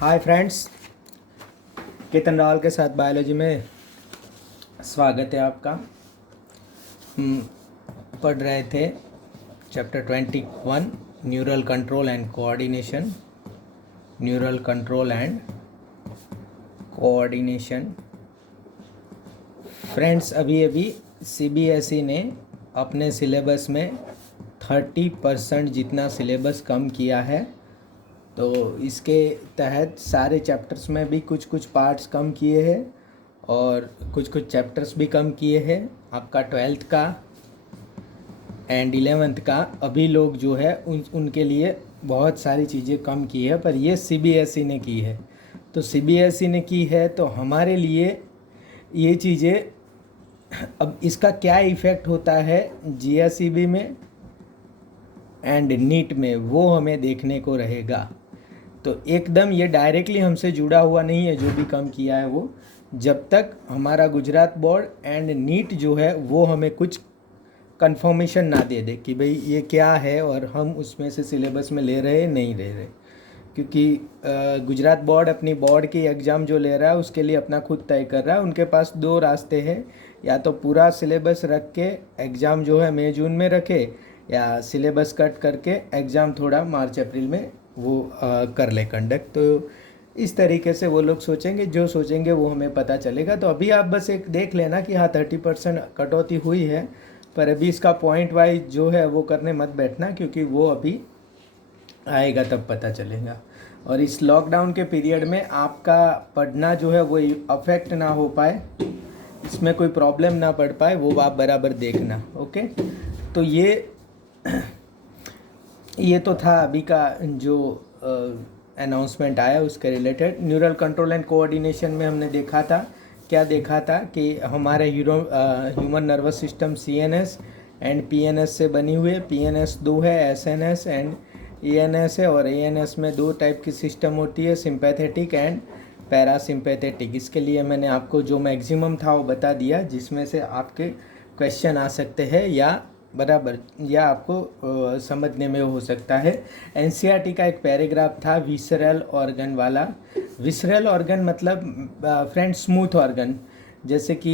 Hi friends, Ketan Rawal के साथ biology में स्वागत है आपका। हम पढ़ रहे थे chapter 21 neural control and coordination. Neural control and coordination. Friends, अभी सीबीएसई ने अपने सिलेबस में 30% जितना सिलेबस कम किया है। तो इसके तहत सारे चैप्टर्स में भी कुछ कुछ पार्ट्स कम किए हैं और कुछ कुछ चैप्टर्स भी कम किए हैं। आपका 12th का एंड 11th का अभी लोग जो है उनके लिए बहुत सारी चीज़ें कम की है, पर ये सीबीएसई ने की है। तो सीबीएसई ने की है तो हमारे लिए ये चीज़ें, अब इसका क्या इफ़ेक्ट होता है जीएसईबी में एंड नीट में, वो हमें देखने को रहेगा। तो एकदम ये डायरेक्टली हमसे जुड़ा हुआ नहीं है जो भी कम किया है वो, जब तक हमारा गुजरात बोर्ड एंड नीट जो है वो हमें कुछ कंफर्मेशन ना दे दे कि भाई ये क्या है और हम उसमें से सिलेबस में ले रहे नहीं ले रहे। क्योंकि गुजरात बोर्ड अपनी बोर्ड की एग्ज़ाम जो ले रहा है उसके लिए अपना खुद तय कर रहा है। उनके पास दो रास्ते हैं, या तो पूरा सिलेबस रख के एग्ज़ाम जो है मई जून में रखे, या सिलेबस कट करके एग्ज़ाम थोड़ा मार्च अप्रैल में वो कर ले कंडक्ट। तो इस तरीके से वो लोग सोचेंगे, जो सोचेंगे वो हमें पता चलेगा। तो अभी आप बस एक देख लेना कि हाँ 30% कटौती हुई है, पर अभी इसका पॉइंट वाइज जो है वो करने मत बैठना, क्योंकि वो अभी आएगा तब पता चलेगा। और इस लॉकडाउन के पीरियड में आपका पढ़ना जो है वो अफेक्ट ना हो पाए, इसमें कोई प्रॉब्लम ना पड़ पाए, वो आप बराबर देखना। ओके, तो ये तो था अभी का जो अनाउंसमेंट आया उसके related. Neural control and coordination में हमने देखा था, क्या देखा था कि हमारे human nervous system CNS and PNS से बनी हुई है। पीएनएस दो है, एसएनएस एंड एएनएस है, और एएनएस में दो टाइप की सिस्टम होती है, सिंपैथेटिक एंड पैरासिम्पैथेटिक। इसके लिए मैंने आपको जो मैक्सिमम था वो बता दिया, जिसमें से आपके क्वेश्चन आ सकते हैं या बराबर, या आपको समझने में हो सकता है। एनसीईआरटी का एक पैराग्राफ था विसरल ऑर्गन वाला। विसरल ऑर्गन मतलब फ्रेंड स्मूथ ऑर्गन, जैसे कि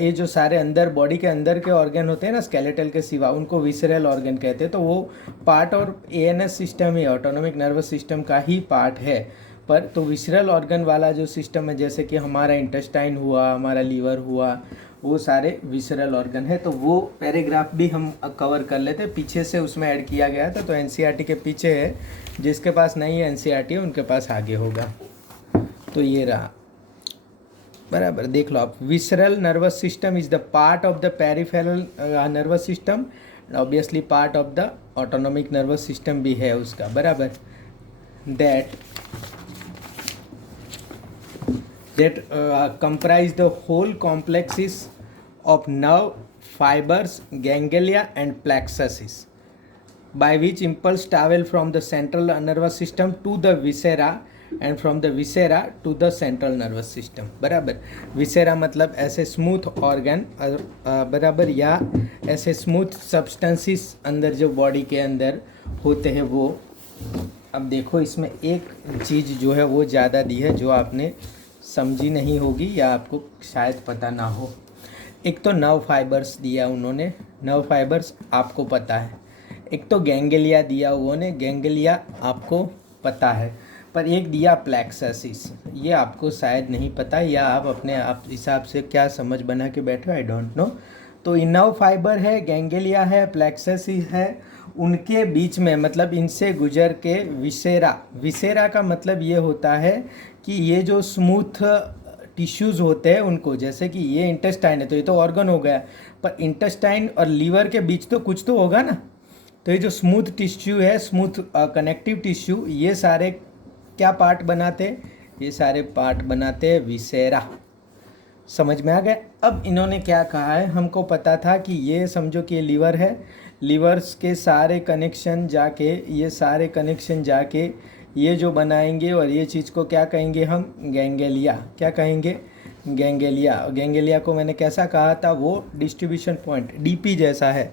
ये जो सारे अंदर बॉडी के अंदर के ऑर्गन होते हैं ना स्केलेटल के सिवा, उनको विसरल ऑर्गन कहते हैं। तो वो पार्ट और एएनएस सिस्टम ही, ऑटोनोमिक नर्वस सिस्टम का ही पार्ट है। पर तो विसरल ऑर्गन वाला जो सिस्टम है, जैसे कि हमारा इंटेस्टाइन हुआ, हमारा लीवर हुआ, वो सारे विसरल ऑर्गन है। तो वो पैराग्राफ भी हम कवर कर लेते, पीछे से उसमें ऐड किया गया था। तो एनसीईआरटी के पीछे है, जिसके पास नहीं है एनसीईआरटी उनके पास आगे होगा। तो ये रहा, बराबर देख लो आप। Visceral nervous system is the part of the peripheral nervous system, obviously part of the autonomic nervous system भी है उसका, बराबर। that comprise the whole complexes of nerve fibers, ganglia and plexuses, by which impulse travel from the central nervous system to the viscera and from the viscera to the central nervous system, बराबर। Viscera मतलब ऐसे smooth organ, बराबर, या ऐसे smooth substances अंदर जो body के अंदर होते हैं वो। अब देखो इसमें एक चीज़ जो है वो ज़्यादा दी है, जो आपने समझी नहीं होगी या आपको शायद पता ना हो। एक तो नर्व फाइबर्स दिया उन्होंने, नर्व फाइबर्स आपको पता है। एक तो गैंगलिया दिया उन्होंने, गैंगलिया आपको पता है। पर एक दिया प्लेक्सस, ये आपको शायद नहीं पता, या आप अपने आप हिसाब से क्या समझ बना के बैठे हो, आई डोंट नो। तो नर्व फाइबर है, गैंगलिया है, प्लेक्सस है, उनके बीच में मतलब इनसे गुजर के विसेरा। विसेरा का मतलब ये होता है कि ये जो स्मूथ टिश्यूज़ होते हैं उनको, जैसे कि ये इंटेस्टाइन है तो ये तो ऑर्गन हो गया, पर इंटेस्टाइन और लीवर के बीच तो कुछ तो होगा ना। तो ये जो स्मूथ टिश्यू है, स्मूथ कनेक्टिव टिश्यू, ये सारे क्या पार्ट बनाते हैं? ये सारे पार्ट बनाते हैं विसेरा। समझ में आ गया? अब इन्होंने क्या कहा है, हमको पता था कि ये समझो कि ये लीवर है, लीवर्स के सारे कनेक्शन जाके, ये सारे कनेक्शन जाके ये जो बनाएंगे, और ये चीज़ को क्या कहेंगे हम? गैंगलिया। क्या कहेंगे? गैंगलिया। गैंगलिया को मैंने कैसा कहा था? वो डिस्ट्रीब्यूशन पॉइंट डीपी जैसा है।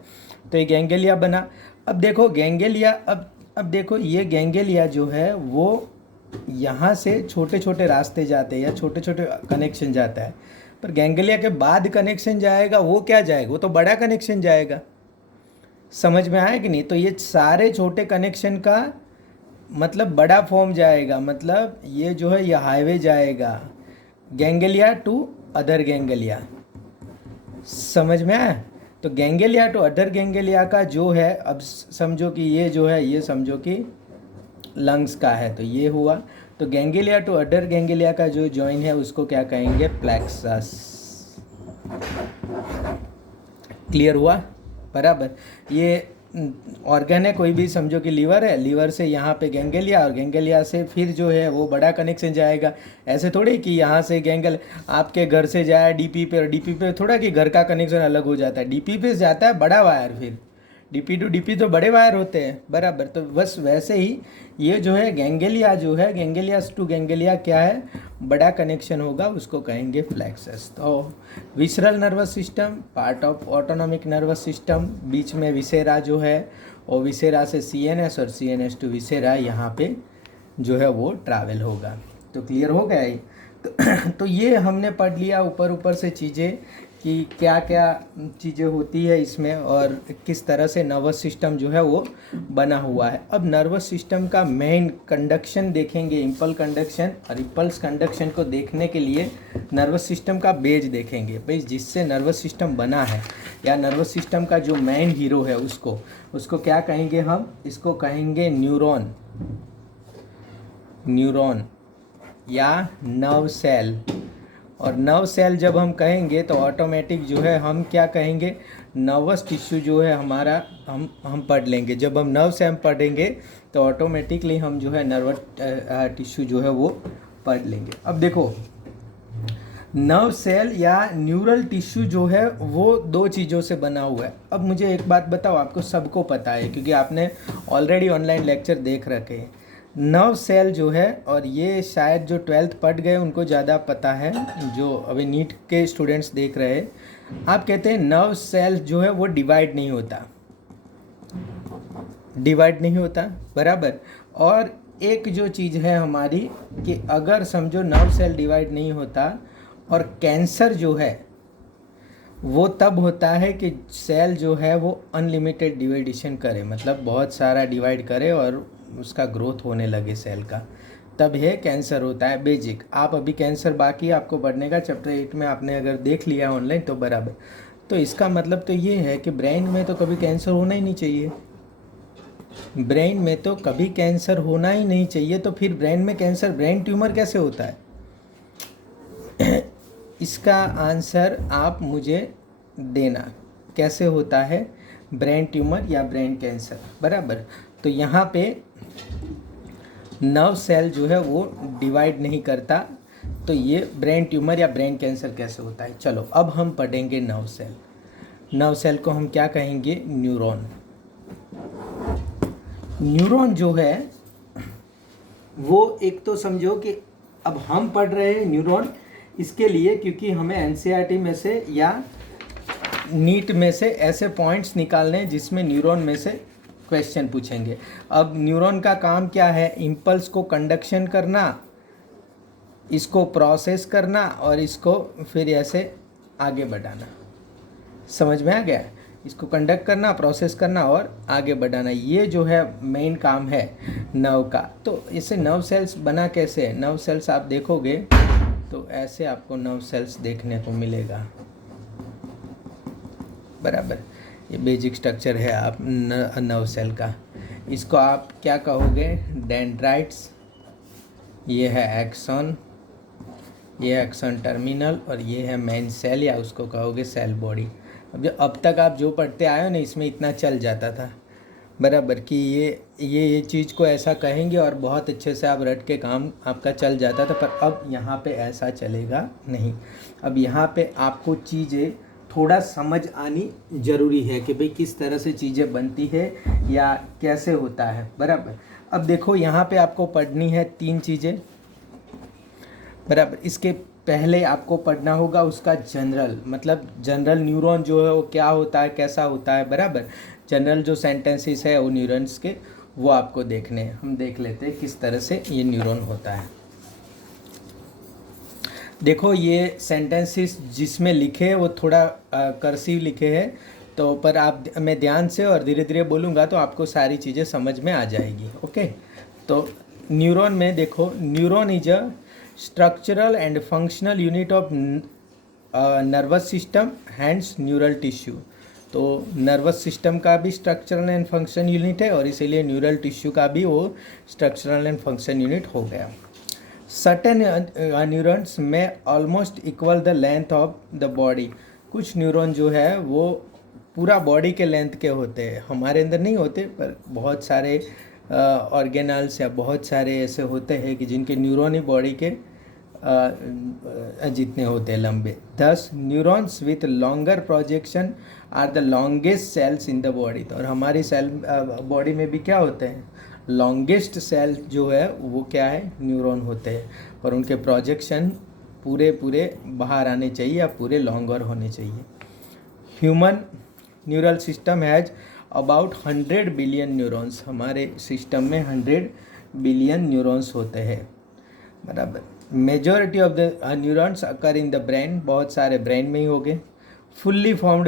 तो ये गैंगलिया बना। अब देखो गैंगलिया, अब देखो ये गैंगलिया जो है वो यहाँ से छोटे छोटे रास्ते जाते हैं या छोटे छोटे कनेक्शन जाता है, पर गैंग्लिया के बाद कनेक्शन जाएगा वो क्या जाएगा, वो तो बड़ा कनेक्शन जाएगा। समझ में आया कि नहीं? तो ये सारे छोटे कनेक्शन का मतलब बड़ा फॉर्म जाएगा, मतलब ये जो है ये हाईवे जाएगा गैंग्लिया टू अदर गैंग्लिया। समझ में आया? तो गैंग्लिया टू अदर गैंग्लिया का जो है, अब समझो कि ये जो है ये समझो कि लंग्स का है, तो ये हुआ। तो गैंग्लिया टू अदर गैंग्लिया का जो जॉइन है उसको क्या कहेंगे, प्लेक्सस। क्लियर हुआ? बराबर। ये ऑर्गन है कोई भी, समझो कि लीवर है, लीवर से यहाँ पे गैंग्लिया, और गैंग्लिया से फिर जो है वो बड़ा कनेक्शन जाएगा। ऐसे थोड़ी कि यहाँ से आपके घर से जाए डीपी पे, और डीपी पे थोड़ा कि घर का कनेक्शन अलग हो जाता है, डीपी पे जाता है बड़ा वायर, फिर डीपी टू डीपी तो बड़े वायर होते हैं, बराबर। तो बस वैसे ही ये जो है गैंग्लिया जो है, गैंग्लिया टू गैंग्लिया क्या है, बड़ा कनेक्शन होगा, उसको कहेंगे फ्लेक्सस। तो visceral nervous system part of autonomic nervous system, बीच में विसेरा जो है, और विसेरा से सीएनएस, और सीएनएस टू विसेरा यहाँ पे जो है वो ट्रैवल होगा। तो क्लियर हो गया ये? तो ये हमने पढ़ लिया ऊपर ऊपर से चीज़ें कि क्या क्या चीज़ें होती है इसमें, और किस तरह से नर्वस सिस्टम जो है वो बना हुआ है। अब नर्वस सिस्टम का मेन कंडक्शन देखेंगे, इम्पल्स कंडक्शन, और इम्पल्स कंडक्शन को देखने के लिए नर्वस सिस्टम का बेज देखेंगे भाई, जिससे नर्वस सिस्टम बना है, या नर्वस सिस्टम का जो मेन हीरो है उसको क्या कहेंगे हम, इसको कहेंगे न्यूरॉन, न्यूरॉन या नर्व सेल। और नर्व सेल जब हम कहेंगे तो ऑटोमेटिक जो है हम क्या कहेंगे, नर्वस टिश्यू जो है हमारा हम पढ़ लेंगे। जब हम नर्व सेल पढ़ेंगे तो ऑटोमेटिकली हम जो है नर्वस टिश्यू जो है वो पढ़ लेंगे। अब देखो, नर्व सेल या न्यूरल टिश्यू जो है वो दो चीज़ों से बना हुआ है। अब मुझे एक बात बताओ, आपको सबको पता है क्योंकि आपने ऑलरेडी ऑनलाइन लेक्चर देख रखे हैं। नर्व सेल जो है, और ये शायद जो 12th पढ़ गए उनको ज़्यादा पता है, जो अभी नीट के स्टूडेंट्स देख रहे हैं, आप कहते हैं नर्व सेल जो है वो डिवाइड नहीं होता, डिवाइड नहीं होता, बराबर। और एक जो चीज़ है हमारी कि अगर समझो नर्व सेल डिवाइड नहीं होता, और कैंसर जो है वो तब होता है कि सेल जो है वो अनलिमिटेड डिवाइडेशन करे, मतलब बहुत सारा डिवाइड करे और उसका ग्रोथ होने लगे सेल का, तब है कैंसर होता है बेसिक। आप अभी कैंसर बाकी है आपको पढ़ने का, चैप्टर 8 में आपने अगर देख लिया ऑनलाइन तो बराबर। तो इसका मतलब तो ये है कि ब्रेन में तो कभी कैंसर होना ही नहीं चाहिए, ब्रेन में तो कभी कैंसर होना ही नहीं चाहिए। तो फिर ब्रेन में कैंसर, ब्रेन ट्यूमर कैसे होता है? इसका आंसर आप मुझे देना, कैसे होता है ब्रेन ट्यूमर या ब्रेन कैंसर, बराबर। तो यहाँ पे नर्व सेल जो है वो डिवाइड नहीं करता, तो ये ब्रेन ट्यूमर या ब्रेन कैंसर कैसे होता है। चलो अब हम पढ़ेंगे नर्व सेल। नर्व सेल को हम क्या कहेंगे, न्यूरॉन। न्यूरॉन जो है वो एक तो समझो कि अब हम पढ़ रहे हैं न्यूरॉन इसके लिए क्योंकि हमें एनसीईआरटी में से या नीट में से ऐसे पॉइंट्स निकालने हैं जिसमें न्यूरॉन में से क्वेश्चन पूछेंगे। अब न्यूरॉन का काम क्या है, इम्पल्स को कंडक्शन करना, इसको प्रोसेस करना, और इसको फिर ऐसे आगे बढ़ाना। समझ में आ गया? इसको कंडक्ट करना, प्रोसेस करना और आगे बढ़ाना, ये जो है मेन काम है नर्व का। तो इससे नर्व सेल्स बना कैसे है, नर्व सेल्स आप देखोगे तो ऐसे आपको नर्व सेल्स देखने को मिलेगा, बराबर। ये बेसिक स्ट्रक्चर है आप नर्व सेल का। इसको आप क्या कहोगे, डेंड्राइट्स, ये है एक्सन, ये है एक्सन टर्मिनल, और ये है मेन सेल या उसको कहोगे सेल बॉडी। अब तक आप जो पढ़ते आए हो ना इसमें इतना चल जाता था, बराबर, कि ये चीज़ को ऐसा कहेंगे और बहुत अच्छे से आप रट के काम आपका चल जाता था। पर अब यहाँ पे ऐसा चलेगा नहीं। अब यहाँ पे आपको चीज़ें थोड़ा समझ आनी ज़रूरी है कि भाई किस तरह से चीज़ें बनती है या कैसे होता है, बराबर। अब देखो यहाँ पे आपको पढ़नी है 3 चीज़ें, बराबर। इसके पहले आपको पढ़ना होगा उसका जनरल, मतलब जनरल न्यूरॉन जो है वो क्या होता है, कैसा होता है, बराबर। जनरल जो सेंटेंसेस है वो न्यूरॉन्स के, वो आपको देखने हैं। हम देख लेते हैं किस तरह से ये न्यूरॉन होता है। देखो ये सेंटेंसेस जिसमें लिखे हैं वो थोड़ा कर्सिव लिखे हैं, तो पर आप मैं ध्यान से और धीरे धीरे बोलूँगा तो आपको सारी चीज़ें समझ में आ जाएगी। ओके, तो न्यूरॉन में देखो, neuron is a structural and functional unit of nervous system hands neural tissue. तो नर्वस सिस्टम का भी स्ट्रक्चरल एंड फंक्शन यूनिट है और इसीलिए न्यूरल टिश्यू का भी वो स्ट्रक्चरल एंड फंक्शन यूनिट हो गया। सर्टेन न्यूरॉन्स में almost equal the length of the body. कुछ न्यूरॉन जो है वो पूरा बॉडी के लेंथ के होते हैं, हमारे अंदर नहीं होते, पर बहुत सारे ऑर्गेनल्स या बहुत सारे ऐसे होते हैं कि जिनके न्यूरॉन ही बॉडी के जितने होते हैं लंबे। Thus neurons with longer projection are the longest cells in the body. तो और हमारी सेल बॉडी में भी क्या होते हैं, लॉन्गेस्ट सेल जो है वो क्या है, न्यूरॉन होते हैं, और उनके प्रोजेक्शन पूरे बाहर आने चाहिए या पूरे लॉन्गर होने चाहिए। Human neural system has about 100 billion neurons. हमारे सिस्टम में 100 बिलियन न्यूरॉन्स होते हैं, बराबर। Majority of the neurons occur in the brain, बहुत सारे ब्रेन में ही हो गए। Fully formed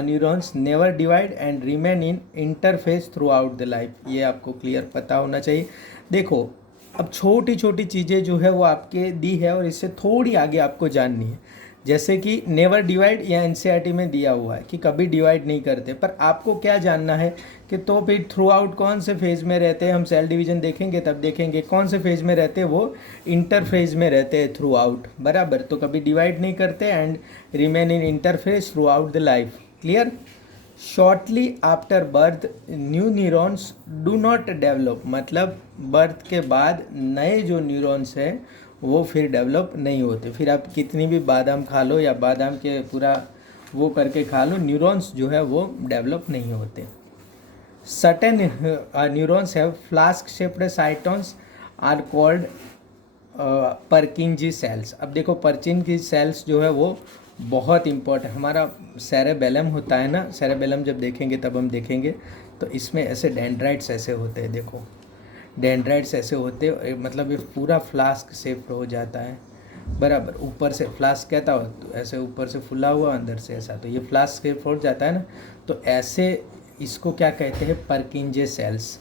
neurons never divide and remain in interface through out the life. ये आपको क्लियर पता होना चाहिए। देखो अब छोटी छोटी चीज़ें जो है वो आपके दी है और इससे थोड़ी आगे आपको जाननी है। जैसे कि नेवर डिवाइड या एनसीईआरटी में दिया हुआ है कि कभी डिवाइड नहीं करते, पर आपको क्या जानना है कि तो फिर थ्रू आउट कौन से फेज में रहते हैं। हम सेल डिवीजन देखेंगे तब देखेंगे कौन से फेज में रहते हैं, वो इंटरफेज में रहते हैं थ्रू आउट, बराबर। तो कभी डिवाइड नहीं करते and remain in interface through out the life. Clear. Shortly after birth new neurons do not develop, मतलब बर्थ के बाद नए जो न्यूरॉन्स हैं वो फिर डेवलप नहीं होते। फिर आप कितनी भी बादाम खा लो या बादाम के पूरा वो करके खा लो, न्यूरॉन्स जो है वो डेवलप नहीं होते। Certain neurons have flask shaped cytons are called Purkinje cells. अब देखो पर्किंजी सेल्स जो है वो बहुत इंपॉर्टेंट, हमारा सेरेबेलम होता है ना, सेरेबेलम जब देखेंगे तब हम देखेंगे तो इसमें ऐसे डेंड्राइट्स ऐसे होते हैं। देखो डेंड्राइट्स ऐसे होते हैं, मतलब ये पूरा फ्लास्क शेप हो जाता है, बराबर। ऊपर से फ्लास्क कहता हो तो ऐसे ऊपर से फुला हुआ, अंदर से ऐसा, तो ये फ्लास्क शेप हो जाता है ना। तो ऐसे इसको क्या कहते हैं, पर्किंजे सेल्स,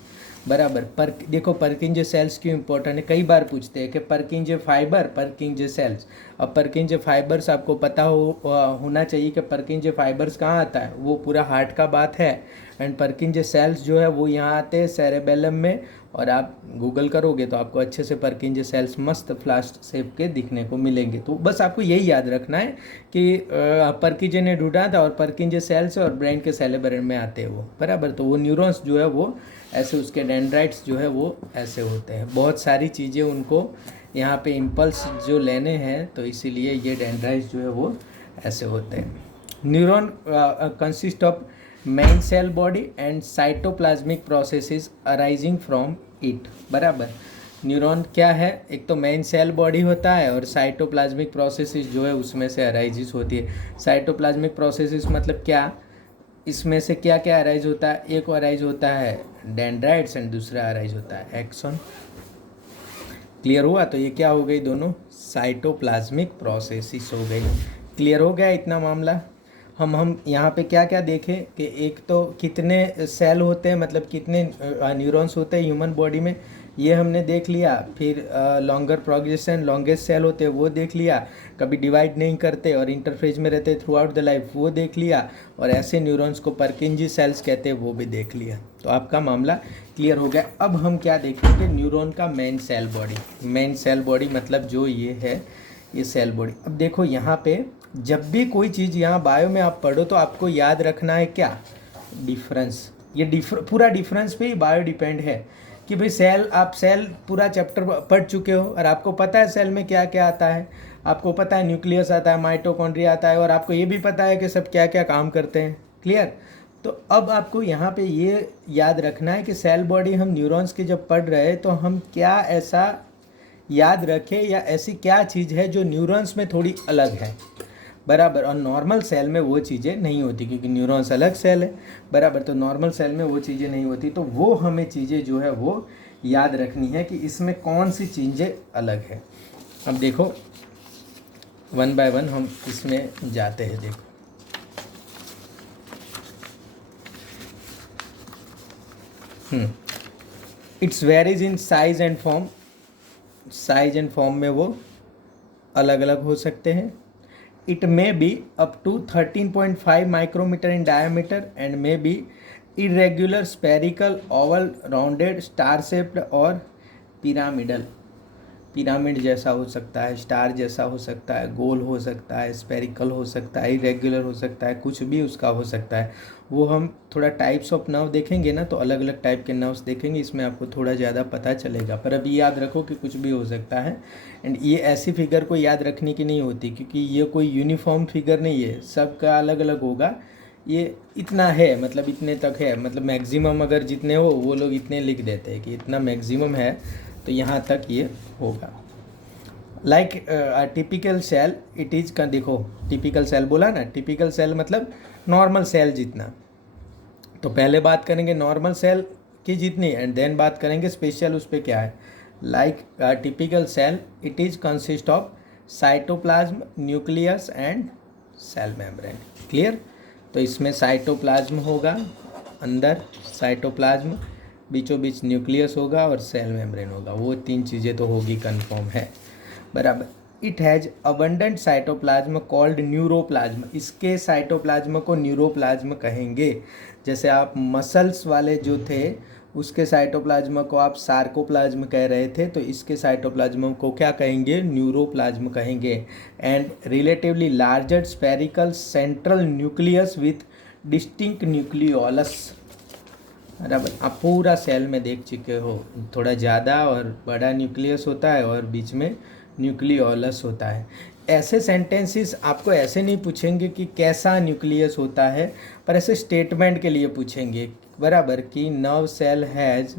बराबर। पर देखो पर्किंजे सेल्स क्यों इंपॉर्टेंट है, कई बार पूछते हैं कि पर्किंजे फाइबर, पर्किंजे सेल्स। अब पर्किंजे फाइबर्स आपको पता होना चाहिए कि पर्किंजे फाइबर्स कहाँ आता है, वो पूरा हार्ट का बात है। एंड पर्किंजे सेल्स जो है वो यहाँ आते हैं सेरेबेलम में, और आप गूगल करोगे तो आपको अच्छे से पर्किंजे सेल्स मस्त फ्लास्क शेप के दिखने को मिलेंगे। तो बस आपको यही याद रखना है कि पर्किंजे ने ढूंढा था और पर्किंजे सेल्स और ब्रेन के सेरेबेलम में आते हैं वो, बराबर। तो वो न्यूरॉन्स जो है वो ऐसे, उसके डेंड्राइट्स जो है वो ऐसे होते हैं। बहुत सारी चीज़ें उनको यहाँ पे इम्पल्स जो लेने हैं, तो इसीलिए ये डेंड्राइट्स जो है वो ऐसे होते हैं। Neuron consist of main cell body and cytoplasmic processes arising from it, बराबर। न्यूरॉन क्या है, एक तो मेन सेल बॉडी होता है और साइटोप्लाज्मिक प्रोसेसेस जो है उसमें से अराइजिस होती है। साइटोप्लाज्मिक प्रोसेसेस मतलब क्या, इसमें से क्या क्या अराइज होता है, एक अराइज होता है डेंड्राइट्स एंड दूसरा अराइज होता है एक्सॉन। क्लियर हुआ। तो ये क्या हो गई, दोनों साइटोप्लाज्मिक प्रोसेसेस हो गई। क्लियर हो गया इतना मामला। हम यहाँ पे क्या क्या देखें कि एक तो कितने सेल होते हैं, मतलब कितने न्यूरॉन्स होते हैं ह्यूमन बॉडी में, ये हमने देख लिया। फिर लॉन्गर प्रोग्रेशन, लॉन्गेस्ट सेल होते हैं वो देख लिया, कभी डिवाइड नहीं करते और इंटरफेज में रहते थ्रू आउट द लाइफ, वो देख लिया। और ऐसे न्यूरॉन्स को पर्किंजी सेल्स कहते हैं, वो भी देख लिया। तो आपका मामला क्लियर हो गया। अब हम क्या देखेंगे, न्यूरॉन का main cell body. Main cell body मतलब जो ये है, ये सेल बॉडी। अब देखो यहाँ पे जब भी कोई चीज़ यहाँ बायो में आप पढ़ो तो आपको याद रखना है क्या, डिफरेंस। ये पूरा डिफरेंस पे ही बायो डिपेंड है कि भाई सेल, आप सेल पूरा चैप्टर पढ़ चुके हो और आपको पता है सेल में क्या क्या आता है। आपको पता है न्यूक्लियस आता है, माइटोकॉन्ड्रिया आता है, और आपको ये भी पता है कि सब क्या क्या काम करते हैं। क्लियर। तो अब आपको यहाँ पे ये याद रखना है कि सेल बॉडी हम न्यूरॉन्स की जब पढ़ रहे हैं तो हम क्या ऐसा याद रखें, या ऐसी क्या चीज़ है जो न्यूरॉन्स में थोड़ी अलग है। बराबर। और नॉर्मल सेल में वो चीज़ें नहीं होती क्योंकि न्यूरॉन्स अलग सेल है, बराबर। तो नॉर्मल सेल में वो चीज़ें नहीं होती, तो वो हमें चीज़ें जो है वो याद रखनी है कि इसमें कौन सी चीज़ें अलग है। अब देखो वन बाय वन हम इसमें जाते हैं। देखो it's varies in size and form, size and form में वो अलग अलग हो सकते हैं। It may be up to 13.5 micrometre in diameter and may be irregular, spherical, oval, rounded, star shaped और पिरामिडल। पिरामिड जैसा हो सकता है, स्टार जैसा हो सकता है, गोल हो सकता है, स्पेरिकल हो सकता है, इरेगुलर हो सकता है, कुछ भी उसका हो सकता है। वो हम थोड़ा टाइप्स ऑफ नर्व देखेंगे ना, तो अलग अलग टाइप के नर्व्स देखेंगे, इसमें आपको थोड़ा ज़्यादा पता चलेगा। पर अभी याद रखो कि कुछ भी हो सकता है। एंड ये ऐसी फिगर को याद रखने की नहीं होती क्योंकि ये कोई यूनिफॉर्म फिगर नहीं है, सबका अलग अलग होगा। ये इतना है, मतलब इतने तक है, मतलब मैक्सिमम अगर जितने हो वो लोग इतने लिख देते हैं कि इतना मैक्सिमम है, तो यहाँ तक ये होगा। Like typical cell it is का, देखो टिपिकल सेल बोला ना, टिपिकल सेल मतलब नॉर्मल सेल जितना। तो पहले बात करेंगे नॉर्मल सेल की जितनी एंड देन बात करेंगे स्पेशल उस पर क्या है। Like typical cell it is consist of cytoplasm, nucleus and cell membrane. Clear. तो इसमें साइटोप्लाज्म होगा, अंदर साइटोप्लाज्म, बीचों बीच न्यूक्लियस होगा और सेल मेम्ब्रेन होगा। वो तीन चीज़ें तो होगी, कंफर्म है, बराबर। It has abundant cytoplasm called neuroplasm. इसके साइटोप्लाज्म को न्यूरोप्लाज्म कहेंगे। जैसे आप मसल्स वाले जो थे उसके साइटोप्लाज्म को आप सार्कोप्लाज्म कह रहे थे, तो इसके साइटोप्लाज्म को क्या कहेंगे, न्यूरोप्लाज्म कहेंगे। And relatively larger spherical central nucleus with distinct nucleolus. बराबर। आप पूरा सेल में देख चुके हो, थोड़ा ज़्यादा और बड़ा न्यूक्लियस होता है और बीच में न्यूक्लियोलस होता है। ऐसे सेंटेंसेस आपको ऐसे नहीं पूछेंगे कि कैसा न्यूक्लियस होता है, पर ऐसे स्टेटमेंट के लिए पूछेंगे, बराबर, कि nerve cell has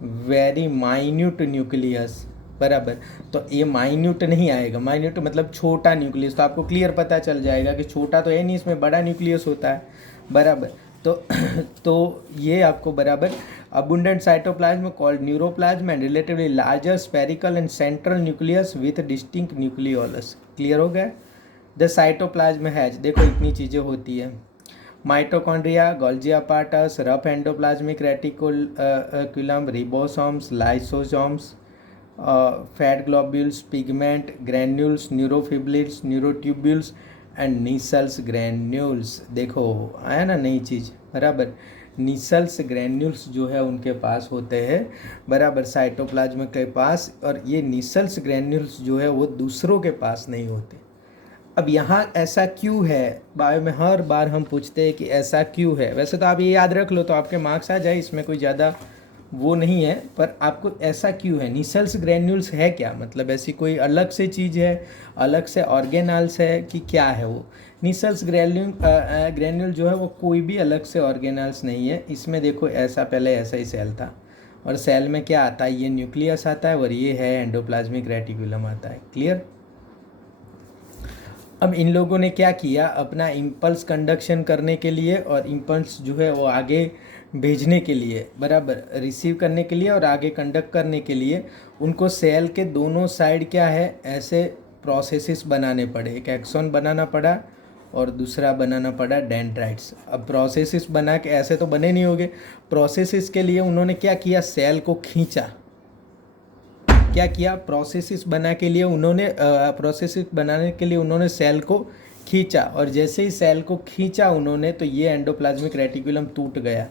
very minute nucleus, बराबर। तो ये माइन्यूट नहीं आएगा, माइन्यूट मतलब छोटा न्यूक्लियस, तो आपको क्लियर पता चल जाएगा कि छोटा तो है नहीं, इसमें बड़ा न्यूक्लियस होता है, बराबर। तो तो ये आपको बराबर abundant cytoplasm called neuroplasm and relatively larger spherical and central nucleus with distinct nucleolus। Clear हो गया। द साइटोप्लाज्म हैज, देखो इतनी चीज़ें होती है, mitochondria, Golgi apparatus, rough endoplasmic reticulum, ribosomes, lysosomes, fat globules, pigment, granules, neurofibrils, neurotubules and Nissl's granules. देखो आया ना नई चीज़, बराबर। नीसल्स ग्रैन्यूल्स जो है उनके पास होते हैं, बराबर, साइटोप्लाज्म के पास। और ये नीसल्स ग्रैन्यूल्स जो है वो दूसरों के पास नहीं होते। अब यहाँ ऐसा क्यों है, बायो में हर बार हम पूछते हैं कि ऐसा क्यों है। वैसे तो आप ये याद रख लो तो आपके मार्क्स आ जाए, इसमें कोई ज़्यादा वो नहीं है, पर आपको ऐसा क्यों है, नीसल्स ग्रैन्यूल्स है क्या, मतलब ऐसी कोई अलग से चीज़ है, अलग से ऑर्गेनाल्स है कि क्या है वो। नीसल्स ग्रैन्यूल जो है वो कोई भी अलग से ऑर्गेनाल्स नहीं है। इसमें देखो ऐसा पहले ऐसा ही सेल था, और सेल में क्या आता है, ये न्यूक्लियस आता है और ये है एंडोप्लाज्मिक रेटिकुलम आता है। क्लियर। अब इन लोगों ने क्या किया, अपना इम्पल्स कंडक्शन करने के लिए और इम्पल्स जो है वो आगे भेजने के लिए, बराबर, रिसीव करने के लिए और आगे कंडक्ट करने के लिए उनको सेल के दोनों साइड क्या है, ऐसे प्रोसेसेस बनाने पड़े। एक एक्सॉन बनाना पड़ा और दूसरा बनाना पड़ा डेंड्राइट्स। अब प्रोसेसेस बना के ऐसे तो बने नहीं होंगे, प्रोसेसेस के लिए उन्होंने क्या किया, सेल को खींचा। क्या किया, प्रोसेसेस बना के लिए उन्होंने प्रोसेसेस बनाने के लिए उन्होंने सेल को खींचा, और जैसे ही सेल को खींचा उन्होंने, तो ये एंडोप्लाज्मिक रेटिकुलम टूट गया।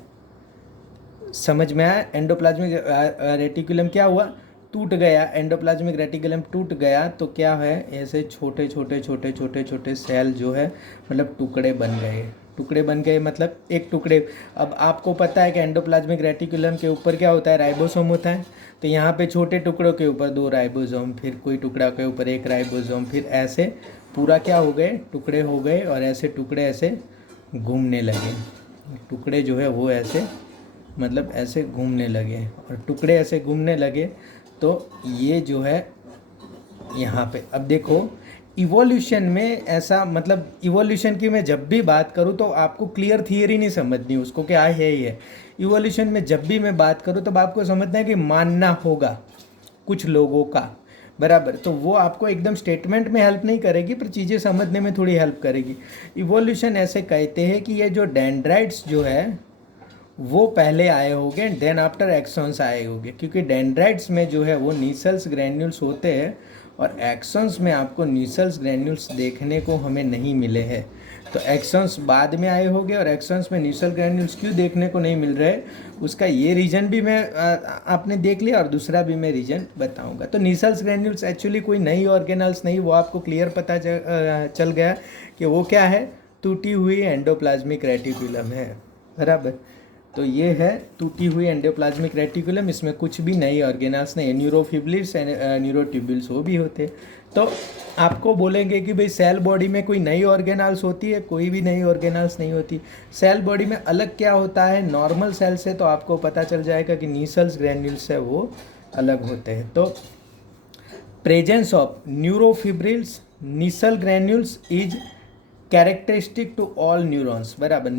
समझ में आया, एंडोप्लाज्मिक रेटिकुलम क्या हुआ, टूट गया। एंडोप्लाज्मिक रेटिकुलम टूट गया तो क्या है, ऐसे छोटे छोटे छोटे छोटे छोटे सेल जो है मतलब टुकड़े बन गए। टुकड़े बन गए मतलब एक टुकड़े। अब आपको पता है कि एंडोप्लाज्मिक रेटिकुलम के ऊपर क्या होता है, राइबोसोम होता है। तो यहाँ पे छोटे टुकड़ों के ऊपर 2 राइबोसोम, फिर कोई टुकड़ा के ऊपर 1 राइबोसोम, फिर ऐसे पूरा क्या हो गए, टुकड़े हो गए। और ऐसे टुकड़े ऐसे घूमने लगे, टुकड़े जो है वो ऐसे मतलब ऐसे घूमने लगे, और टुकड़े ऐसे घूमने लगे। तो ये जो है यहाँ पे अब देखो, इवोल्यूशन में ऐसा, मतलब इवोल्यूशन की मैं जब भी बात करूँ तो आपको क्लियर थियरी नहीं समझनी, उसको क्या है ही है। इवोल्यूशन में जब भी मैं बात करूँ तब आपको समझना है कि मानना होगा कुछ लोगों का, बराबर। तो वो आपको एकदम स्टेटमेंट में हेल्प नहीं करेगी, पर चीज़ें समझने में थोड़ी हेल्प करेगी। इवोल्यूशन ऐसे कहते हैं कि ये जो डेंड्राइट्स जो है वो पहले आए होंगे एंड देन आफ्टर एक्सॉन्स आए होंगे, क्योंकि डेंड्राइट्स में जो है वो नीसल्स ग्रैन्यूल्स होते हैं और एक्सॉन्स में आपको नीसल्स ग्रैन्यूल्स देखने को हमें नहीं मिले हैं। तो एक्सॉन्स बाद में आए होंगे और एक्सॉन्स में नीसल ग्रैन्यूल्स क्यों देखने को नहीं मिल रहे, उसका ये रीज़न भी मैं आपने देख लिया और दूसरा भी मैं रीज़न बताऊंगा। तो नीसल्स ग्रैन्यूल्स एक्चुअली कोई नई ऑर्गेनल्स नहीं, वो आपको क्लियर पता चल गया कि वो क्या है, टूटी हुई एंडोप्लाज्मिक रेटिकुलम है, बराबर। तो ये है टूटी हुई एंडोप्लाज्मिक रेटिकुलम, इसमें कुछ भी नई ऑर्गेनल्स नहीं है। न्यूरोफिब्रिल्स एंड न्यूरोट्यूब्यूल्स वो भी होते। तो आपको बोलेंगे कि भाई सेल बॉडी में कोई नई ऑर्गेनल्स होती है, कोई भी नई ऑर्गेनल्स नहीं होती। सेल बॉडी में अलग क्या होता है नॉर्मल सेल से, तो आपको पता चल जाएगा कि नीसल्स ग्रैन्यूल्स है वो अलग होते हैं। तो presence of neurofibrils Nissl granules is characteristic to all neurons, बराबर।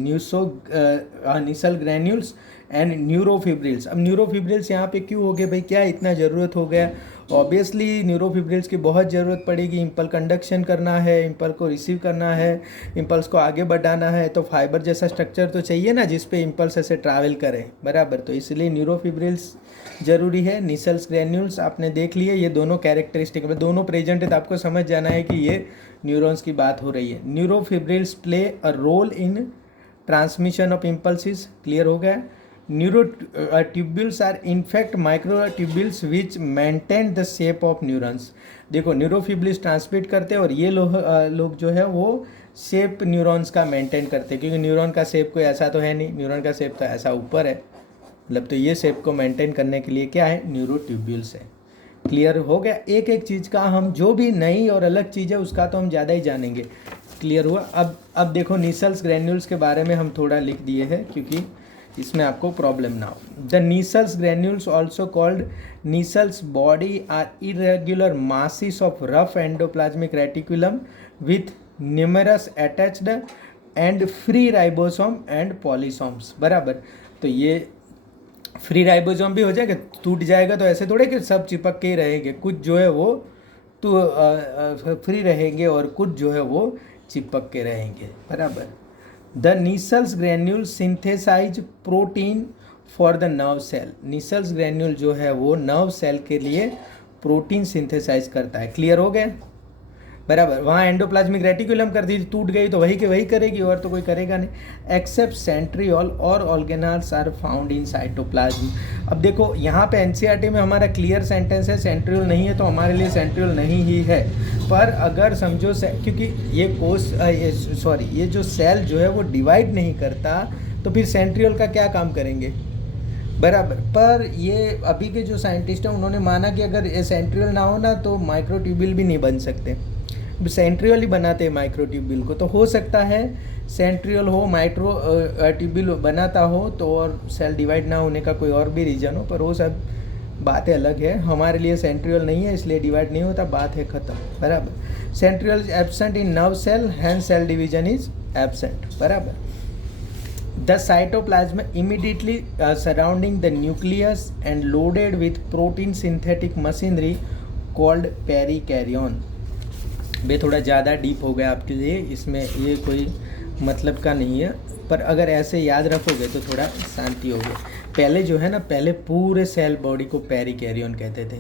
Nissl granules and neurofibrils. अब न्यूरोफिब्रिल्स यहाँ पे क्यों हो गए भाई, क्या इतना ज़रूरत हो गया? ऑब्वियसली न्यूरोफिब्रिल्स की बहुत ज़रूरत पड़ेगी, इम्पल कंडक्शन करना है, इम्पल को रिसीव करना है, इम्पल्स को आगे बढ़ाना है, तो फाइबर जैसा स्ट्रक्चर तो चाहिए ना जिसपे इम्पल्स ऐसे ट्रैवल करें, बराबर। तो इसलिए न्यूरोफिब्रिल्स ज़रूरी है। निसल्स ग्रैन्यूल्स आपने देख लिए, ये दोनों कैरेक्टरिस्टिक में दोनों प्रेजेंट है, तो आपको समझ जाना है कि ये न्यूरॉन्स की बात हो रही है। Neurofibrils play a role in transmission of impulses, clear हो गया। Neurotubules are in fact microtubules which maintain the shape of neurons. देखो न्यूरोफिब्रिल्स ट्रांसमिट करते हैं और ये लोग जो है वो शेप न्यूरॉन्स का मेंटेन करते हैं, क्योंकि न्यूरॉन का शेप कोई ऐसा तो है नहीं, न्यूरॉन का शेप तो ऐसा ऊपर है, मतलब तो ये शेप को मेंटेन करने के लिए क्या है, न्यूरोट्यूब्यूल्स है। क्लियर हो गया। एक एक चीज़ का हम जो भी नई और अलग चीज़ है उसका तो हम ज़्यादा ही जानेंगे। क्लियर हुआ। अब देखो नीसल्स ग्रैन्यूल्स के बारे में हम थोड़ा लिख दिए हैं क्योंकि इसमें आपको प्रॉब्लम ना हो। The Nissl's granules also called Nissl's body are irregular masses of rough endoplasmic reticulum with numerous attached and free ribosome and polysomes, बराबर। तो ये फ्री राइबोसोम भी हो जाएगा, टूट जाएगा तो ऐसे थोड़े कि सब चिपक के ही रहेंगे, कुछ जो है वो तो फ्री रहेंगे और कुछ जो है वो चिपक के रहेंगे, बराबर। The Nissl's granule synthesize protein for the nerve cell. Nissl's granule जो है वो नर्व सेल के लिए प्रोटीन सिंथेसाइज करता है। क्लियर हो गया, बराबर। वहाँ एंडोप्लाज्मिक रेटिकुलम कर दी, टूट गई तो वही के वही करेगी और तो कोई करेगा नहीं। एक्सेप्ट सेंट्रियोल और organelles are found in cytoplasm. अब देखो यहाँ पे एनसीईआरटी में हमारा क्लियर सेंटेंस है सेंट्रियोल नहीं है, तो हमारे लिए सेंट्रियोल नहीं ही है। पर अगर समझो क्योंकि ये ये जो सेल जो है वो डिवाइड नहीं करता, तो फिर सेंट्रियोल का क्या काम करेंगे, बराबर। पर ये अभी के जो साइंटिस्ट हैं उन्होंने माना कि अगर ये सेंट्रियोल ना हो ना तो माइक्रोट्यूब्यूल भी नहीं बन सकते, सेंट्रियोल ही बनाते हैं माइक्रोट्यूब्यूल को। तो हो सकता है सेंट्रियोल हो, माइक्रो ट्यूब्यूल बनाता हो तो, और सेल डिवाइड ना होने का कोई और भी रीज़न हो, पर वो सब बातें अलग है। हमारे लिए सेंट्रियोल नहीं है इसलिए डिवाइड नहीं होता, बात है ख़त्म, बराबर। Centriole is absent in nerve cell, hence cell division is absent, बराबर। The cytoplasm immediately surrounding the nucleus and loaded with protein synthetic machinery called perikaryon। बे थोड़ा ज़्यादा डीप हो गया आपके लिए, इसमें ये कोई मतलब का नहीं है, पर अगर ऐसे याद रखोगे तो थोड़ा शांति होगी। पहले जो है ना, पहले पूरे सेल बॉडी को पेरिकैरियन कहते थे,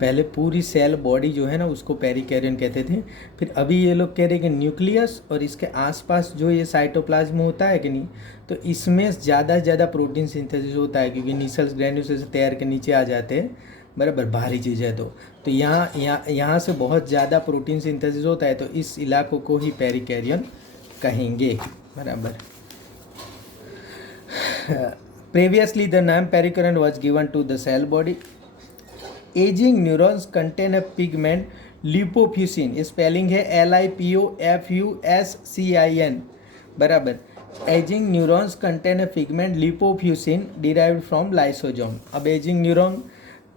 पहले पूरी सेल बॉडी जो है ना उसको पेरिकैरियन कहते थे। फिर अभी ये लोग कह रहे हैं कि न्यूक्लियस और इसके आसपास जो ये साइटोप्लाज्म होता है कि नहीं, तो इसमें ज़्यादा से ज़्यादा प्रोटीन सिंथेसिस होता है, क्योंकि नीसल्स ग्रैन्यूल्स से तैर के नीचे आ जाते हैं, बराबर, भारी चीज़ है तो यहाँ से बहुत ज़्यादा प्रोटीन सिंथेसिस होता है, तो इस इलाकों को ही पेरिकैरियन कहेंगे, बराबर। प्रीवियसली द नाम perikaryon was given to the cell body. Aging neurons contain a pigment lipofuscin, spelling है LIPOFUSCIN, बराबर। Aging neurons contain a pigment lipofuscin derived from lysosome. अब एजिंग न्यूरॉन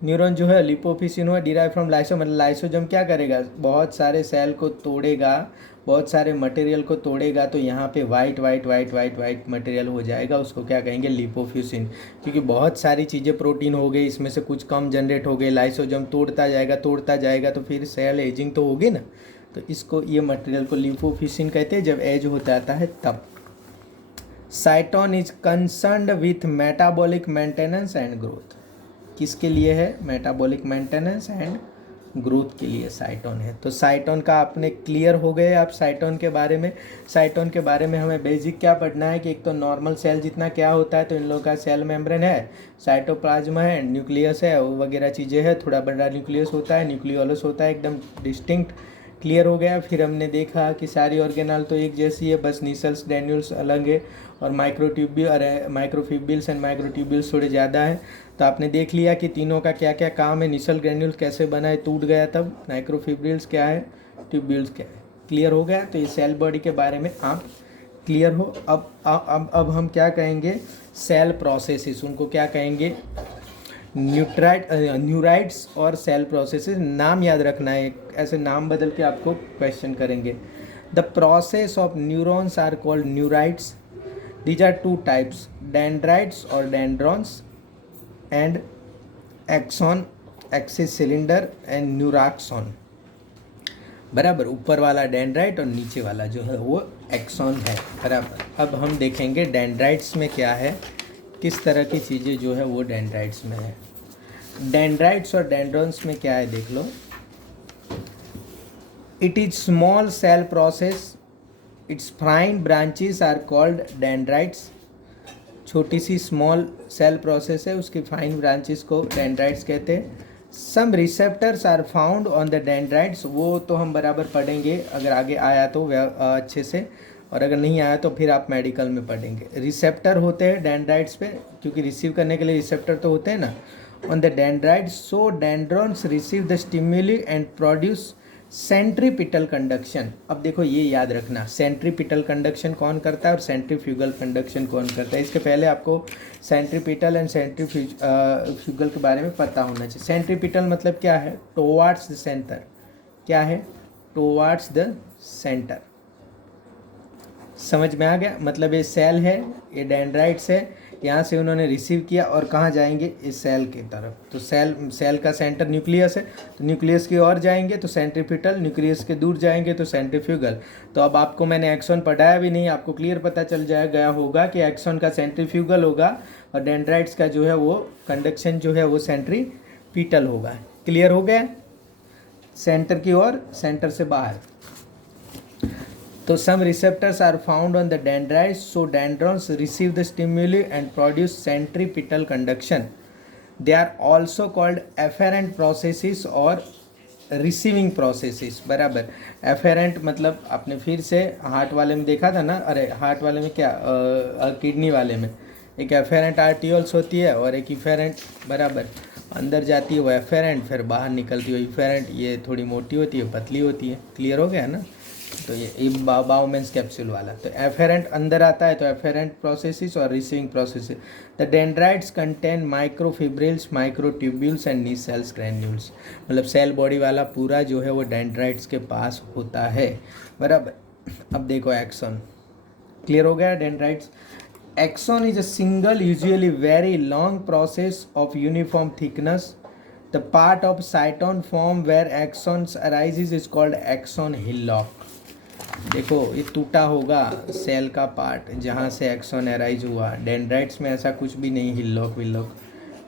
न्यूरॉन जो है लिपोफिसिन हुआ डिराइव फ्रॉम लाइसो, मतलब लाइसोजम क्या करेगा, बहुत सारे सेल को तोड़ेगा, बहुत सारे मटेरियल को तोड़ेगा, तो यहाँ पे white white white white white material हो जाएगा, उसको क्या कहेंगे, लिपोफ्यूसिन। क्योंकि बहुत सारी चीज़ें प्रोटीन हो गई, इसमें से कुछ कम जनरेट हो गए, लाइसोजम तोड़ता जाएगा तो फिर सेल एजिंग तो होगी ना, तो इसको ये मटेरियल को लिपोफ्यूसिन कहते हैं जब एज हो जाता है तब। साइटोन is concerned with metabolic maintenance and growth, किसके लिए है, मेटाबॉलिक मेंटेनेंस एंड ग्रोथ के लिए साइटोन है। तो साइटोन का आपने क्लियर हो गए आप साइटोन के बारे में। साइटोन के बारे में हमें बेसिक क्या पढ़ना है कि एक तो नॉर्मल सेल जितना क्या होता है, तो इन लोगों का सेल मेम्ब्रेन है, साइटोप्लाज्म है, न्यूक्लियस है, वो वगैरह चीज़ें हैं, थोड़ा बड़ा न्यूक्लियस होता है, न्यूक्लियोलस होता है, एकदम डिस्टिंक्ट क्लियर हो गया। फिर हमने देखा कि सारी ऑर्गेनल तो एक जैसी है, बस निसल्स ग्रैन्यूल्स अलग है और माइक्रोफिब्रिल्स एंड माइक्रोट्यूब्यूल्स थोड़े ज़्यादा है। तो आपने देख लिया कि तीनों का क्या क्या काम है, निसल ग्रैन्यूल्स कैसे बना है, टूट गया तब, माइक्रोफिब्रिल्स क्या है, ट्यूब्यूल्स क्या है, क्लियर हो गया। तो ये सेल बॉडी के बारे में आप क्लियर हो। अब हम क्या कहेंगे, सेल प्रोसेसेस, उनको क्या कहेंगे, न्यूराइड्स और सेल प्रोसेसेस। नाम याद रखना है, ऐसे नाम बदल के आपको क्वेश्चन करेंगे। The process of neurons are called neurites. These are two types, dendrites और dendrons and axon, axis cylinder and neuraxon. बराबर, ऊपर वाला डेंड्राइट और नीचे वाला जो है वो एक्सॉन है। बराबर, अब हम देखेंगे डेंड्राइट्स में क्या है, किस तरह की चीज़ें जो है वो डेंड्राइट्स में है। डेंड्राइट्स और डेंड्रॉन्स में क्या है देख लो। It is small cell process, its fine branches are called dendrites. छोटी सी स्मॉल सेल प्रोसेस है, उसकी फाइन ब्रांचेस को डेंड्राइट्स कहते हैं। Some receptors are found on the dendrites, वो तो हम बराबर पढ़ेंगे अगर आगे आया तो अच्छे से, और अगर नहीं आया तो फिर आप मेडिकल में पढ़ेंगे। रिसेप्टर होते हैं डेंड्राइट्स पे, क्योंकि रिसीव करने के लिए रिसेप्टर तो होते हैं ना on the dendrites. So dendrons receive the stimuli and produce centripetal conduction. अब देखो ये याद रखना, सेंट्रीपिटल कंडक्शन कौन करता है और सेंट्रीफ्यूगल कंडक्शन कौन करता है। इसके पहले आपको सेंट्रीपिटल एंड सेंट्रीफ्यूगल के बारे में पता होना चाहिए। सेंट्रीपिटल मतलब क्या है, टुवर्ड्स द सेंटर, क्या है, टुवर्ड्स द सेंटर। समझ में आ गया, मतलब ये सेल है, ये डेंड्राइट्स है, यहाँ से उन्होंने रिसीव किया और कहाँ जाएंगे, इस सेल की तरफ। तो सेल का सेंटर न्यूक्लियस है, तो न्यूक्लियस की ओर जाएंगे तो सेंट्रीपिटल, न्यूक्लियस के दूर जाएंगे तो सेंट्रीफ्यूगल। तो अब आपको मैंने एक्सॉन पढ़ाया भी नहीं, आपको क्लियर पता चल गया होगा कि एक्सॉन का सेंट्रीफ्यूगल होगा और डेंड्राइट्स का जो है वो कंडक्शन जो है वो सेंट्रीपिटल होगा। क्लियर हो गया, सेंटर की ओर, सेंटर से बाहर। तो some receptors are found on the dendrites, so dendrons receive the stimuli and produce centripetal conduction. They are also called afferent processes or receiving processes. बराबर, afferent मतलब आपने फिर से हार्ट वाले में देखा था ना, अरे हार्ट वाले में क्या, किडनी वाले में एक afferent arterioles होती है और एक efferent, बराबर, अंदर जाती है वो afferent, फिर बाहर निकलती है efferent। ये थोड़ी मोटी होती है, पतली होती है। क्लियर हो गया ना, तो ये बाउमेंस कैप्सूल वाला। तो एफेरेंट अंदर आता है, तो एफेरेंट प्रोसेसेस और receiving processes. The dendrites contain microfibrils, microtubules and Nissl's granules. मतलब सेल बॉडी वाला पूरा जो है वो डेंड्राइट्स के पास होता है। बराबर, अब देखो एक्सॉन, क्लियर हो गया dendrites. Axon is a single usually very long process of uniform thickness. The part of cyton form where axons arises is called axon hillock. देखो ये टूटा होगा सेल का पार्ट जहाँ से एक्सॉन अराइज हुआ। डेंड्राइट्स में ऐसा कुछ भी नहीं, हिलॉक विलॉक,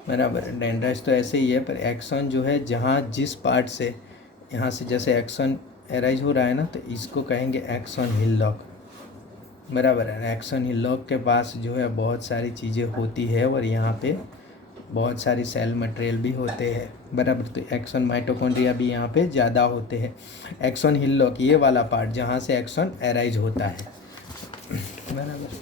बराबर। डेंड्राइट्स तो ऐसे ही है, पर एक्सॉन जो है जहाँ जिस पार्ट से, यहाँ से जैसे एक्सॉन अराइज हो रहा है ना, तो इसको कहेंगे एक्सॉन हिलॉक। बराबर है, एक्सॉन हिलॉक के पास जो है बहुत सारी चीज़ें होती है और यहाँ पे बहुत सारी सेल मटेरियल भी होते हैं। बराबर, तो एक्सॉन माइटोकॉन्ड्रिया भी यहाँ पे ज़्यादा होते हैं। एक्सॉन हिलॉक ये वाला पार्ट जहाँ से एक्सॉन अराइज होता है। बराबर,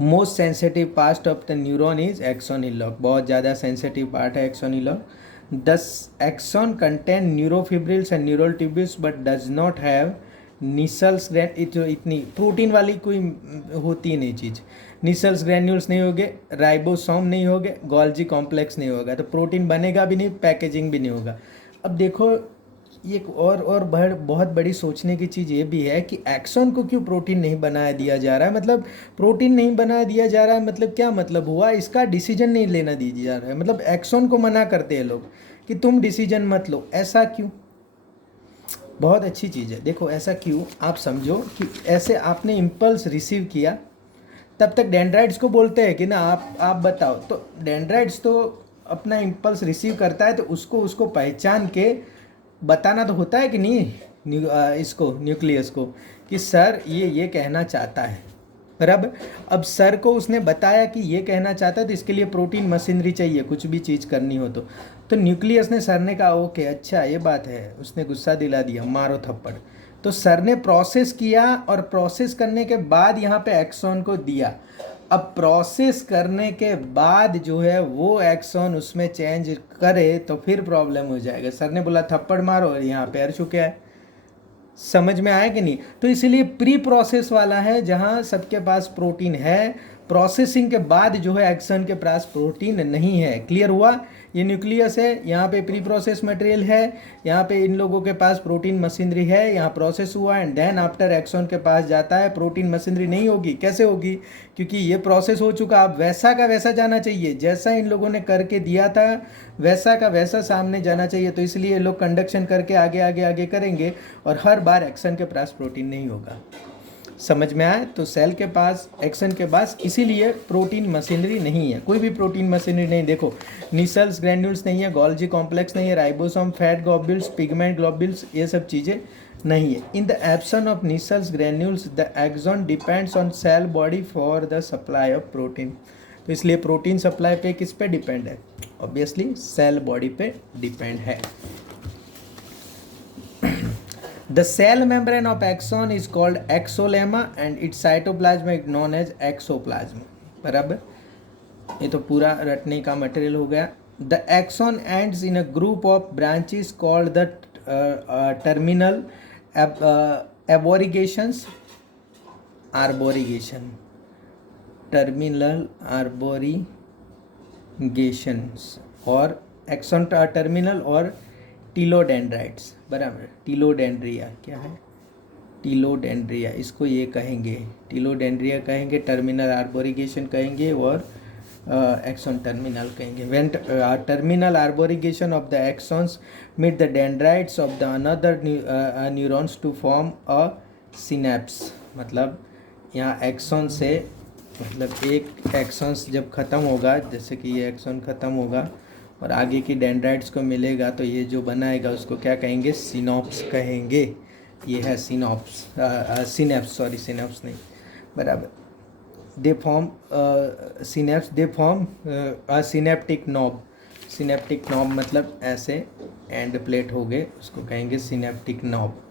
most sensitive part of the neuron is axon hillock. बहुत ज़्यादा सेंसिटिव पार्ट है axon hillock. Thus axon contain neurofibrils and neural tubules but does not have Nissl's इतनी प्रोटीन वाली कोई होती ही नहीं चीज़। निसल्स ग्रैन्यूल्स नहीं होगे, राइबोसोम नहीं होगे, गोल्जी कॉम्प्लेक्स नहीं होगा, तो प्रोटीन बनेगा भी नहीं, पैकेजिंग भी नहीं होगा। अब देखो ये एक और बहुत बड़ी सोचने की चीज़ ये भी है कि एक्सॉन को क्यों प्रोटीन नहीं बनाया दिया जा रहा है, मतलब प्रोटीन नहीं बनाया दिया जा रहा है मतलब क्या मतलब हुआ, इसका डिसीजन नहीं लेना दिया जा रहा है, मतलब एक्सॉन को मना करते हैं लोग कि तुम डिसीजन मत लो, ऐसा क्यों। बहुत अच्छी चीज़ है, देखो ऐसा क्यों, आप समझो कि ऐसे आपने इम्पल्स रिसीव किया, तब तक डेंड्राइट्स को बोलते हैं कि ना आप बताओ, तो डेंड्राइट्स तो अपना इम्पल्स रिसीव करता है तो उसको पहचान के बताना तो होता है कि नहीं इसको न्यूक्लियस को कि सर ये कहना चाहता है, बराबर। अब सर को उसने बताया कि ये कहना चाहता है तो इसके लिए प्रोटीन मशीनरी चाहिए, कुछ भी चीज़ करनी हो तो न्यूक्लियस ने, सर ने कहा ओके अच्छा ये बात है, उसने गुस्सा दिला दिया, मारो थप्पड़। तो सर ने प्रोसेस किया और प्रोसेस करने के बाद यहाँ पे एक्सॉन को दिया। अब प्रोसेस करने के बाद जो है वो एक्सॉन उसमें चेंज करे तो फिर प्रॉब्लम हो जाएगा। सर ने बोला थप्पड़ मारो और यहाँ पैर छुके है, समझ में आया कि नहीं। तो इसीलिए प्री प्रोसेस वाला है जहाँ सबके पास प्रोटीन है, प्रोसेसिंग के बाद जो है एक्सन के पास प्रोटीन नहीं है। क्लियर हुआ, ये न्यूक्लियस है, यहाँ पे प्री प्रोसेस मटेरियल है, यहाँ पे इन लोगों के पास प्रोटीन मशीनरी है, यहाँ प्रोसेस हुआ एंड देन आफ्टर एक्सन के पास जाता है। प्रोटीन मशीनरी नहीं होगी, कैसे होगी, क्योंकि ये प्रोसेस हो चुका, अब वैसा का वैसा जाना चाहिए, जैसा इन लोगों ने करके दिया था वैसा का वैसा सामने जाना चाहिए। तो इसलिए ये लोग कंडक्शन करके आगे आगे आगे करेंगे और हर बार एक्सन के पास प्रोटीन नहीं होगा। समझ में आया, तो सेल के पास, एक्सन के पास इसीलिए प्रोटीन मशीनरी नहीं है, कोई भी प्रोटीन मशीनरी नहीं। देखो निसल्स ग्रैन्यूल्स नहीं है, गोल्जी कॉम्प्लेक्स नहीं है, ribosome, fat globules, pigment globules, ये सब चीज़ें नहीं है। In the absence of Nissl's granules the axon depends on cell body for the supply of protein. तो इसलिए प्रोटीन सप्लाई पे किस पे डिपेंड है, ऑब्वियसली सेल बॉडी पे डिपेंड है। The cell membrane of axon is called exolemma and its cytoplasm is known as exoplasm। बराबर, ये तो पूरा रटने का मटेरियल हो गया। The axon ends in a group of branches called the terminal arborigations, terminal arborigations और axon terminal और टीलोडेंड्राइट्स, बराबर। टीलोडेंड्रिया क्या है, टीलोडेंड्रिया, इसको ये कहेंगे, टीलोडेंड्रिया कहेंगे, टर्मिनल आर्बोरिगेशन कहेंगे और एक्सॉन टर्मिनल कहेंगे। When terminal arborization of the axons meet the dendrites of the another neurons to form a synapse. मतलब यहाँ एक्सॉन से, मतलब एक एक्सॉन्स जब ख़त्म होगा, जैसे कि ये एक्सॉन ख़त्म होगा और आगे की डेंड्राइट्स को मिलेगा तो ये जो बनाएगा उसको क्या कहेंगे, सिनॉप्स कहेंगे। ये है सिनॉप्स, सिनेप्स, सॉरी सिनेप्स नहीं, बराबर। They form synapse, they form synaptic knob. Synaptic knob मतलब ऐसे एंड प्लेट हो गए, उसको कहेंगे सिनेप्टिक नॉब,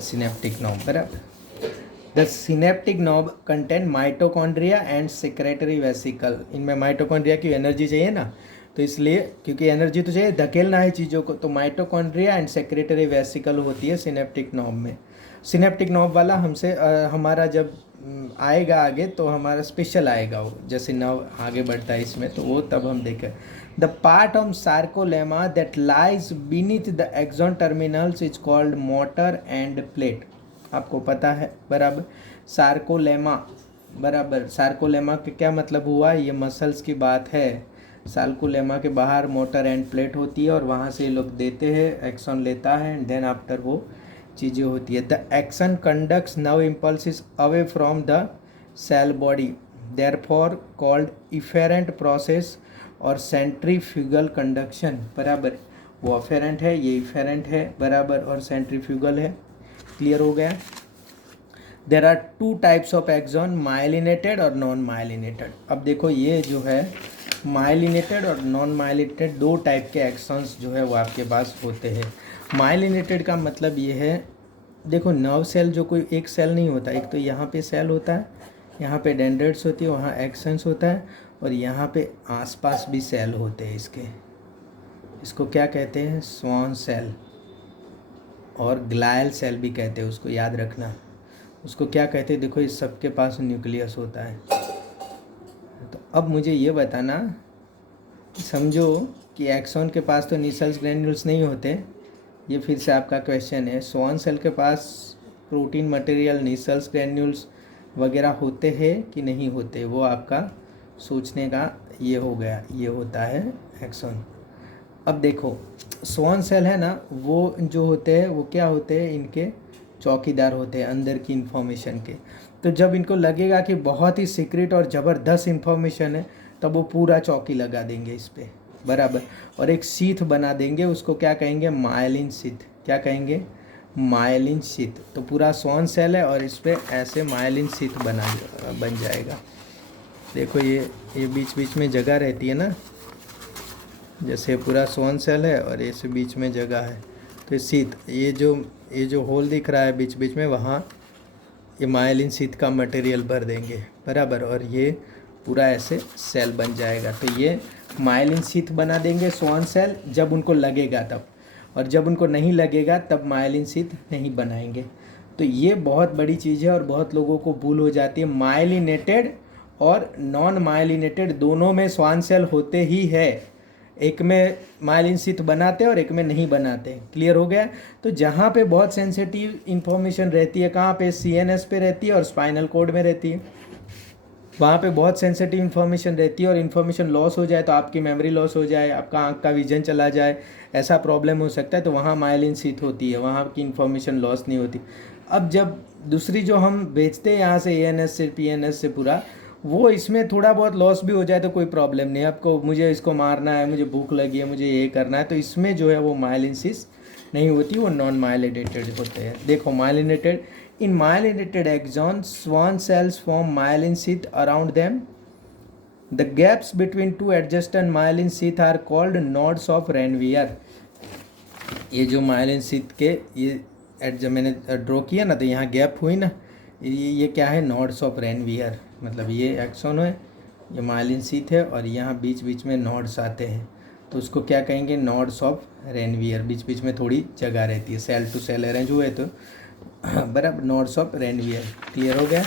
सिनेप्टिक नॉब, बराबर। The synaptic knob contain mitochondria and secretary vesicle. इनमें माइटोकॉन्ड्रिया की एनर्जी चाहिए ना, तो इसलिए, क्योंकि एनर्जी तो चाहिए, धकेलना है चीज़ों को, तो माइटोकॉन्ड्रिया एंड सेक्रेटरी वेसिकल होती है सिनेप्टिक नॉब में। सिनेप्टिक नॉब वाला हमसे हमारा जब आएगा आगे तो हमारा स्पेशल आएगा वो, जैसे नॉब आगे बढ़ता है इसमें, तो वो तब हम देखें। The part of sarcolemma that lies beneath the axon terminals is called motor end plate. आपको पता है, बराबर। सार्कोलेमा, बराबर। सार्कोलेमा का क्या मतलब हुआ, ये मसल्स की बात है। सार्कोलेमा के बाहर मोटर एंड प्लेट होती है और वहाँ से ये लोग देते हैं, एक्सॉन लेता है एंड देन आफ्टर वो चीज़ें होती है। The axon conducts nerve impulses away from the cell body, therefore called efferent process और सेंट्रीफ्यूगल कंडक्शन, बराबर। वो अफेरेंट है, ये इफेरेंट है, बराबर, और सेंट्रीफ्यूगल है। क्लियर हो गया। There are two types of axon, myelinated और नॉन माइलिनेटेड। अब देखो ये जो है माइलिनेटेड और नॉन माइलिनेटेड, दो टाइप के एक्सॉन्स जो है वो आपके पास होते हैं। माइलिनेटेड का मतलब ये है, देखो नर्व सेल जो कोई एक सेल नहीं होता, एक तो यहाँ पे सेल होता है, यहाँ पे डेंड्राइट्स होती है, वहाँ एक्सन्स होता है, और यहाँ पे आसपास भी सेल होते हैं इसके। इसको क्या कहते हैं, स्वान सेल। और ग्लायल सेल भी कहते हैं उसको, याद रखना। उसको क्या कहते हैं, देखो इस सबके पास न्यूक्लियस होता है। तो अब मुझे ये बताना, समझो कि एक्सॉन के पास तो नीसल्स ग्रैन्यूल्स नहीं होते, ये फिर से आपका क्वेश्चन है। स्वान सेल के पास प्रोटीन मटेरियल नीसल्स ग्रैन्यूल्स वगैरह होते हैं कि नहीं होते, वो आपका सोचने का ये हो गया, ये होता है एक्सॉन। अब देखो स्वान सेल है ना, वो जो होते हैं वो क्या होते हैं, इनके चौकीदार होते हैं अंदर की इन्फॉर्मेशन के। तो जब इनको लगेगा कि बहुत ही सीक्रेट और ज़बरदस्त इन्फॉर्मेशन है, तब वो पूरा चौकी लगा देंगे इस पर, बराबर। और एक सीथ बना देंगे, उसको क्या कहेंगे, मायलिन सीथ। क्या कहेंगे, मायलिन सीथ। तो पूरा स्वान सेल है और इस पर ऐसे मायलिन सीथ बन जाएगा। देखो ये बीच बीच में जगह रहती है ना, जैसे पूरा स्वान सेल है और इस बीच में जगह है, तो ये सीथ, ये जो होल दिख रहा है बीच बीच में, वहाँ ये मायलिन सीथ का मटेरियल भर देंगे, बराबर। और ये पूरा ऐसे सेल बन जाएगा। तो ये मायलिन सीथ बना देंगे स्वान सेल जब उनको लगेगा तब, और जब उनको नहीं लगेगा तब मायलिन सीथ नहीं बनाएंगे। तो ये बहुत बड़ी चीज़ है और बहुत लोगों को भूल हो जाती है। मायलिनेटेड और नॉन मायलिनेटेड दोनों में स्वान सेल होते ही है, एक में मायलिन सीथ बनाते हैं और एक में नहीं बनाते। क्लियर हो गया। तो जहाँ पे बहुत सेंसिटिव इंफॉर्मेशन रहती है, कहाँ पे, सीएनएस पे रहती है और स्पाइनल कॉर्ड में रहती है, वहाँ पे बहुत सेंसिटिव इन्फॉर्मेशन रहती है। और इन्फॉर्मेशन लॉस हो जाए तो आपकी मेमोरी लॉस हो जाए, आपका आँख का विजन चला जाए, ऐसा प्रॉब्लम हो सकता है। तो वहाँ मायलिन सीथ होती है, वहाँ की इन्फॉर्मेशन लॉस नहीं होती। अब जब दूसरी जो हम बेचते हैं यहाँ से, एएनएस से, पीएनएस से पूरा, वो इसमें थोड़ा बहुत लॉस भी हो जाए तो कोई प्रॉब्लम नहीं। आपको मुझे इसको मारना है, मुझे भूख लगी है, मुझे ये करना है, तो इसमें जो है वो मायलिन सीथ नहीं होती, वो नॉन मायलिनेटेड होते हैं। देखो myelinated, in myelinated axons, swan cells form myelin sheath around them. The gaps between two adjacent myelin sheath are called nodes of Ranvier. ये जो मायलिन शीथ के ये जब मैंने ड्रॉ किया ना, तो यहाँ गैप हुई ना, ये क्या है, नोड्स ऑफ रेनवियर। मतलब ये एक्सॉन है, ये मायलिन शीथ है और यहाँ बीच बीच में नोड्स आते हैं, तो उसको क्या कहेंगे, नोड्स ऑफ रेनवियर। बीच बीच में थोड़ी जगह रहती है, सेल टू सेल अरेंज हुए तो बराबर, नोड्स ऑफ रेनवियर। क्लियर हो गया।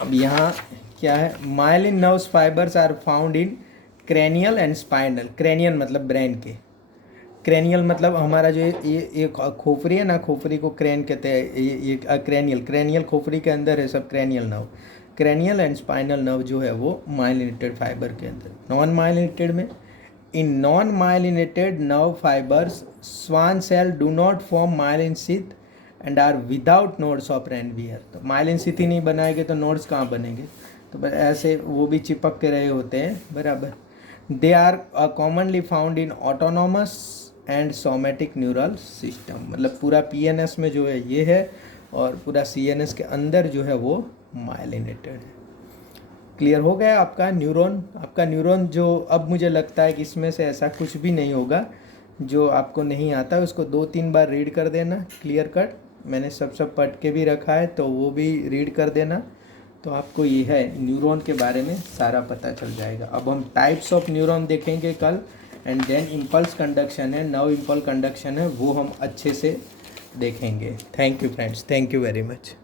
अब यहाँ क्या है, myelin nerves fibres are found in cranial and spinal. Cranial मतलब ब्रेन के, क्रेनियल मतलब हमारा जो ये खोपड़ी है ना, खोपड़ी को क्रेन कहते हैं। ये क्रेनियल खोपड़ी के अंदर है सब cranial nerve. Cranial and spinal nerve जो है वो मायलिनेटेड फाइबर के अंदर। नॉन मायलिनेटेड में, in non myelinated nerve fibres Schwann cell do not form myelin sheath and are without nodes of Ranvier. तो मायलिन सीथ ही नहीं बनाएंगे तो नोड्स कहाँ बनेंगे, तो बस ऐसे वो भी चिपक के रहे होते हैं, बराबर। They are commonly found in autonomous and somatic neural system. मतलब पूरा पीएनएस में जो है ये है, और पूरा सीएनएस के अंदर जो है वो मायलिनेटेड है। क्लियर हो गया आपका न्यूरॉन जो, अब मुझे लगता है कि इसमें से ऐसा कुछ भी नहीं होगा जो आपको नहीं आता, उसको 2-3 बार रीड कर देना क्लियर कट। मैंने सब पढ़ के भी रखा है, तो वो भी रीड कर देना, तो आपको ये है न्यूरॉन के बारे में सारा पता चल जाएगा। अब हम टाइप्स ऑफ न्यूरॉन देखेंगे कल, एंड देन इम्पल्स कंडक्शन है, नर्व इम्पल्स कंडक्शन है, वो हम अच्छे से देखेंगे। Thank you friends, thank you very much.